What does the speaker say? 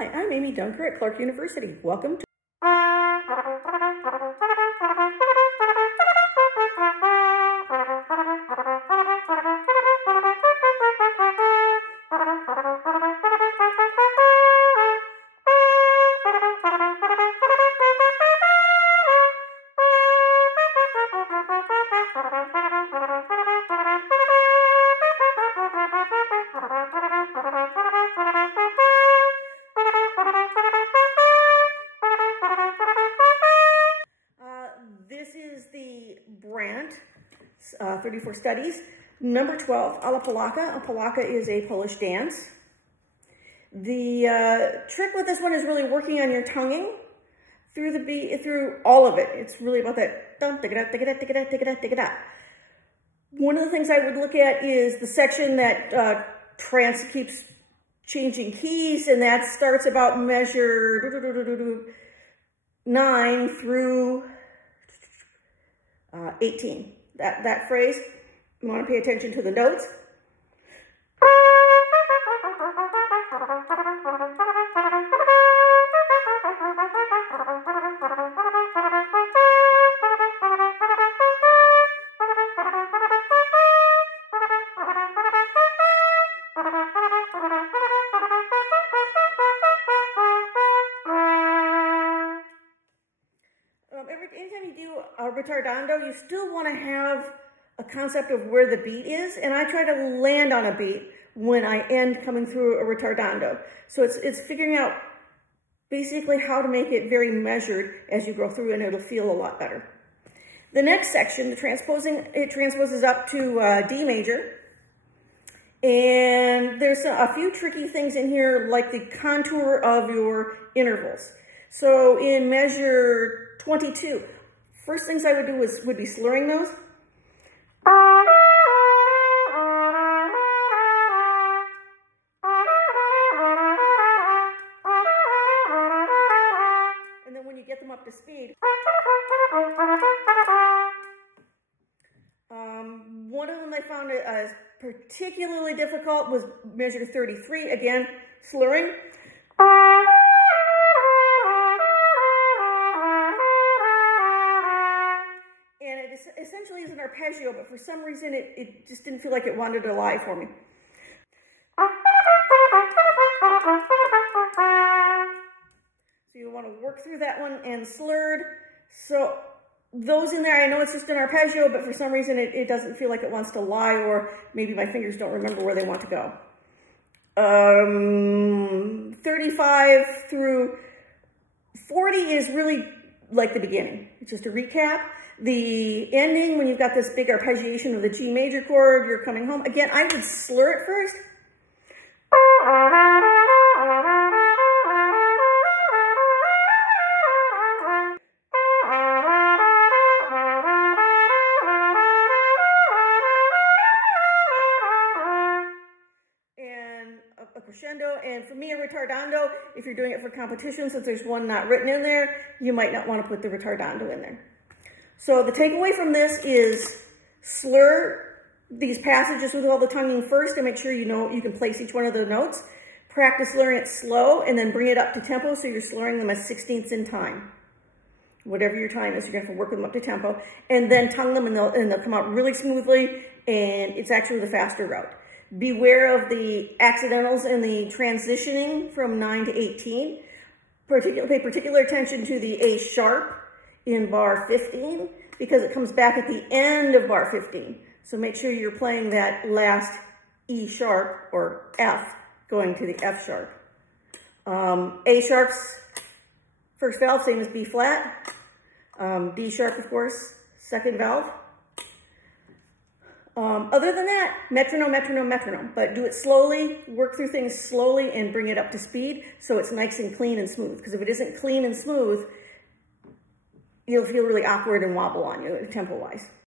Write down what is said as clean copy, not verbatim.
Hi, I'm Amy Dunker at Clarke University. Welcome to This is the Brandt 34 Studies, number 12, a la Polaka. A Polaka is a Polish dance. The trick with this one is really working on your tonguing through the beat, through all of it. It's really about that. One of the things I would look at is the section that keeps changing keys, and that starts about measure 9 through 18. That phrase, you want to pay attention to the notes. Anytime you do a ritardando, you still want to have a concept of where the beat is, and I try to land on a beat when I end coming through a ritardando. So it's figuring out basically how to make it very measured as you go through, and it'll feel a lot better. The next section, the transposing, it transposes up to D major, and there's a few tricky things in here, like the contour of your intervals. So in measure 22, first things I would do would be slurring those. And then when you get them up to speed, one of them I found particularly difficult was measure 33, again, slurring. Essentially is an arpeggio, but for some reason it just didn't feel like it wanted to lie for me. So you want to work through that one and slurred. So those in there, I know it's just an arpeggio, but for some reason it doesn't feel like it wants to lie, or maybe my fingers don't remember where they want to go. 35 through 40 is really like the beginning. It's just a recap. The ending, when you've got this big arpeggiation of the G major chord, you're coming home. Again, I would slur it first. And a crescendo. And for me, a ritardando, if you're doing it for competition, since there's one not written in there, you might not want to put the ritardando in there. So the takeaway from this is slur these passages with all the tonguing first to make sure you know you can place each one of the notes. Practice slurring it slow and then bring it up to tempo, so you're slurring them as 16ths in time. Whatever your time is, you're going to have to work them up to tempo. And then tongue them, and they'll come out really smoothly, and it's actually the faster route. Beware of the accidentals and the transitioning from 9 to 18. Pay particular attention to the A sharp in bar 15, because it comes back at the end of bar 15. So make sure you're playing that last E sharp, or F, going to the F sharp. A sharp's first valve, same as B flat. D sharp, of course, second valve. Other than that, metronome, metronome, metronome. But do it slowly, work through things slowly, and bring it up to speed so it's nice and clean and smooth. Because if it isn't clean and smooth, you'll feel really awkward and wobble on you, tempo-wise.